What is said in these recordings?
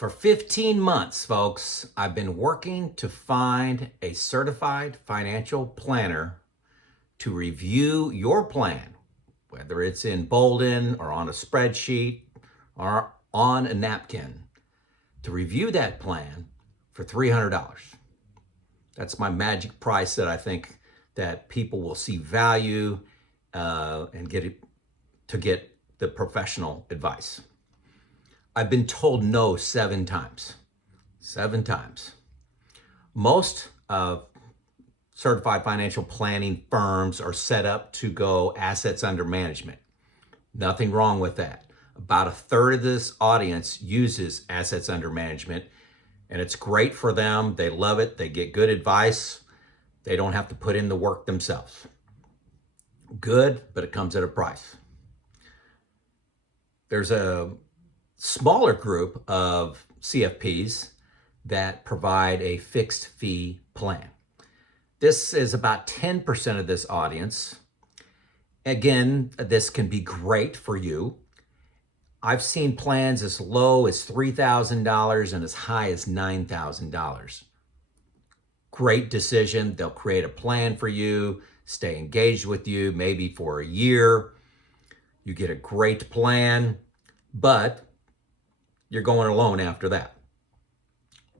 For 15 months, folks, I've been working to find a certified financial planner to review your plan, whether it's in BOLDIN or on a spreadsheet or on a napkin, to review that plan for $300. That's my magic price that I think that people will see value and get the professional advice. I've been told no 7 times. 7 times. Most certified financial planning firms are set up to go assets under management. Nothing wrong with that. About a third of this audience uses assets under management, and it's great for them. They love it. They get good advice. They don't have to put in the work themselves. Good, but it comes at a price. There's a smaller group of CFPs that provide a fixed fee plan. This is about 10% of this audience. Again, this can be great for you. I've seen plans as low as $3,000 and as high as $9,000. Great decision. They'll create a plan for you, stay engaged with you, maybe for a year. You get a great plan, but you're going alone after that.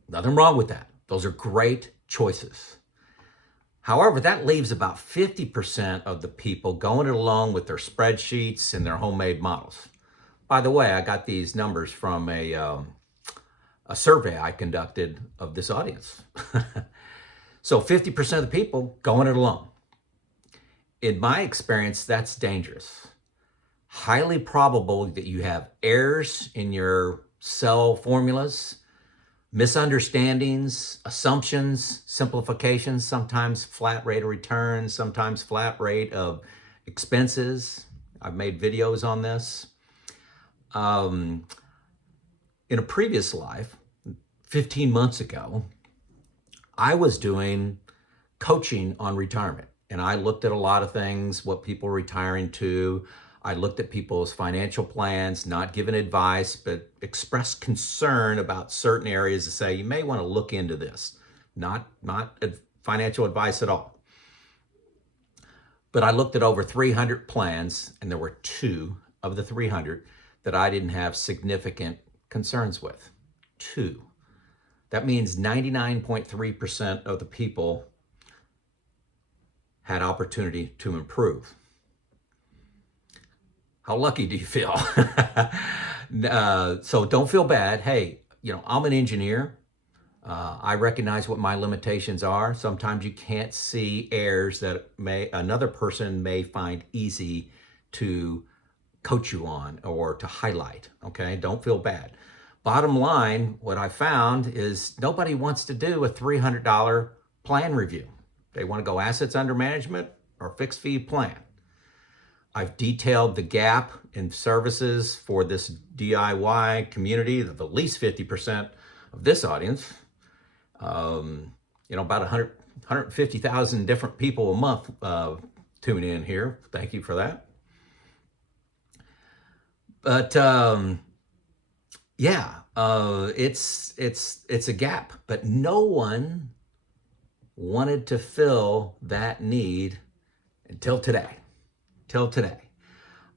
Nothing wrong with that. Those are great choices. However, that leaves about 50% of the people going it alone with their spreadsheets and their homemade models. By the way, I got these numbers from a survey I conducted of this audience. So 50% of the people going it alone. In my experience, that's dangerous. Highly probable that you have errors in your cell formulas, misunderstandings, assumptions, simplifications, sometimes flat rate of return, sometimes flat rate of expenses. I've made videos on this. In a previous life, 15 months ago, I was doing coaching on retirement, and I looked at a lot of things, what people are retiring to. I looked at people's financial plans, not giving advice, but expressed concern about certain areas to say, you may want to look into this. Not financial advice at all. But I looked at over 300 plans, and there were 2 of the 300 that I didn't have significant concerns with. 2. That means 99.3% of the people had opportunity to improve. How lucky do you feel? So don't feel bad. Hey, I'm an engineer. I recognize what my limitations are. Sometimes you can't see errors that another person may find easy to coach you on or to highlight. Okay, don't feel bad. Bottom line, what I found is nobody wants to do a $300 plan review. They want to go assets under management or fixed fee plan. I've detailed the gap in services for this DIY community of at least 50% of this audience. About 150,000 different people a month tune in here. Thank you for that. But it's a gap. But no one wanted to fill that need until today.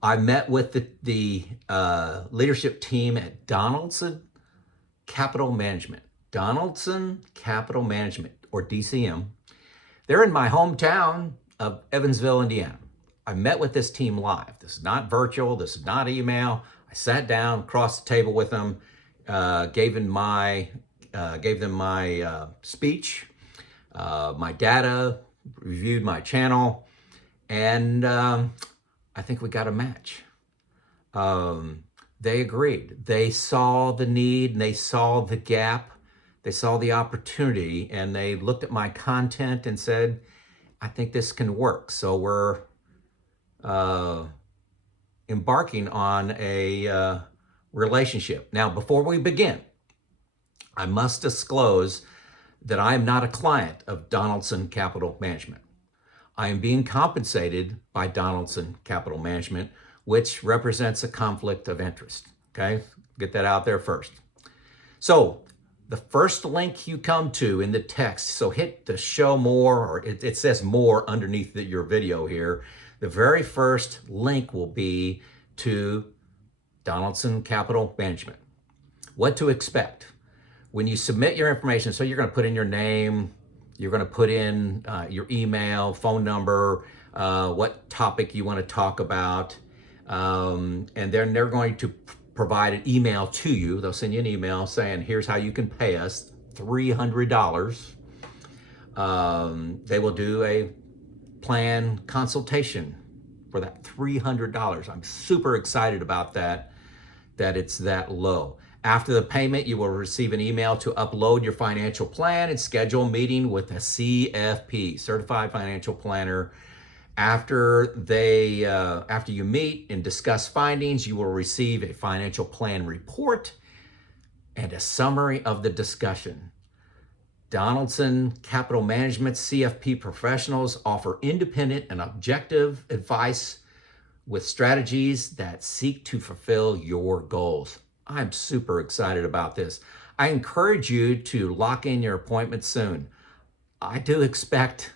I met with the leadership team at Donaldson Capital Management. Donaldson Capital Management, or DCM. They're in my hometown of Evansville, Indiana. I met with this team live. This is not virtual. This is not email. I sat down across the table with them, gave them my speech, my data, reviewed my channel, and I think we got a match. They agreed. They saw the need, and they saw the gap. They saw the opportunity, and they looked at my content and said, I think this can work. So we're embarking on a relationship. Now, before we begin, I must disclose that I am not a client of Donaldson Capital Management. I am being compensated by Donaldson Capital Management, which represents a conflict of interest. Okay, get that out there first. So the first link you come to in the text, so hit the show more, or it says more underneath your video here. The very first link will be to Donaldson Capital Management. What to expect. When you submit your information, so you're going to put in your name, you're going to put in your email, phone number, what topic you want to talk about, and then they're going to provide an email to you. They'll send you an email saying, here's how you can pay us $300. They will do a plan consultation for that $300. I'm super excited about that it's that low. After the payment, you will receive an email to upload your financial plan and schedule a meeting with a CFP, Certified Financial Planner. After you meet and discuss findings, you will receive a financial plan report and a summary of the discussion. Donaldson Capital Management CFP professionals offer independent and objective advice with strategies that seek to fulfill your goals. I'm super excited about this. I encourage you to lock in your appointment soon. I do expect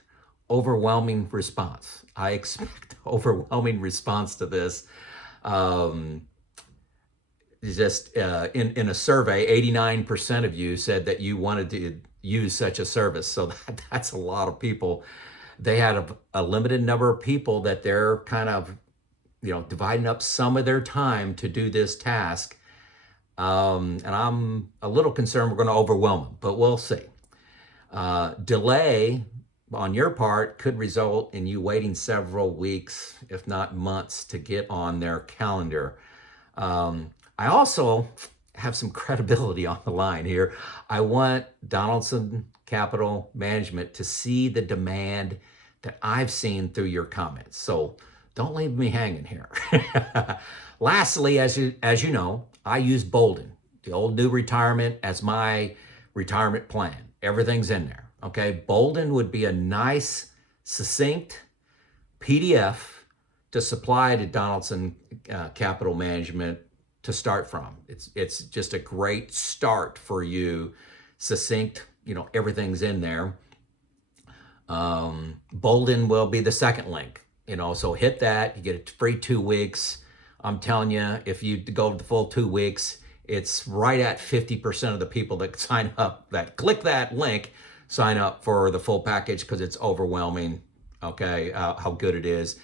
overwhelming response. I expect overwhelming response to this. Just in a survey, 89% of you said that you wanted to use such a service. So that's a lot of people. They had a limited number of people that they're kind of, dividing up some of their time to do this task. And I'm a little concerned we're going to overwhelm them, but we'll see. Delay on your part could result in you waiting several weeks, if not months, to get on their calendar. I also have some credibility on the line here. I want Donaldson Capital Management to see the demand that I've seen through your comments. So don't leave me hanging here. Lastly, as you know, I use BOLDIN, the old new retirement, as my retirement plan. Everything's in there. Okay, BOLDIN would be a nice, succinct PDF to supply to Donaldson Capital Management to start from. It's just a great start for you. Succinct, everything's in there. BOLDIN will be the second link, so hit that. You get a free 2 weeks. I'm telling you, if you go the full 2 weeks, it's right at 50% of the people that sign up, that click that link, sign up for the full package, because it's overwhelming, okay, how good it is.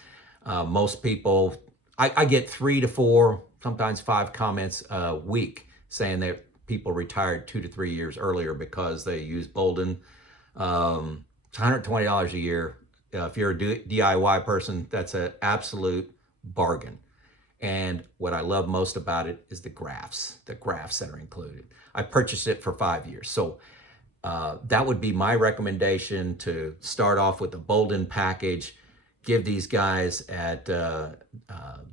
Most people, I get 3 to 4, sometimes 5 comments a week saying that people retired 2 to 3 years earlier because they use BOLDIN. It's $120 a year. If you're a DIY person, that's an absolute bargain. And what I love most about it is the graphs that are included. I purchased it for 5 years. So that would be my recommendation, to start off with the BOLDIN package. Give these guys at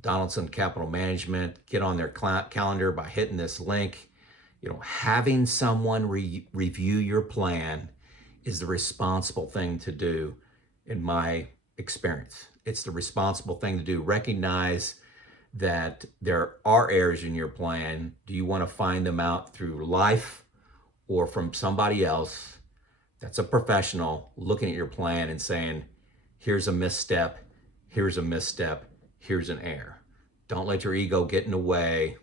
Donaldson Capital Management, get on their calendar by hitting this link. Having someone review your plan is the responsible thing to do, in my experience. It's the responsible thing to do. Recognize that there are errors in your plan. Do you want to find them out through life or from somebody else that's a professional looking at your plan and saying, here's a misstep, here's a misstep, here's an error? Don't let your ego get in the way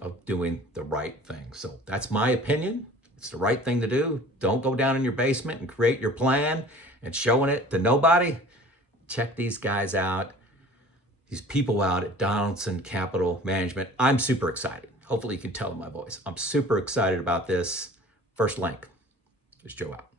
of doing the right thing. So that's my opinion. It's the right thing to do. Don't go down in your basement and create your plan and showing it to nobody. Check these guys out, these people out at Donaldson Capital Management. I'm super excited. Hopefully you can tell in my voice. I'm super excited about this. First link. Here's Joe out.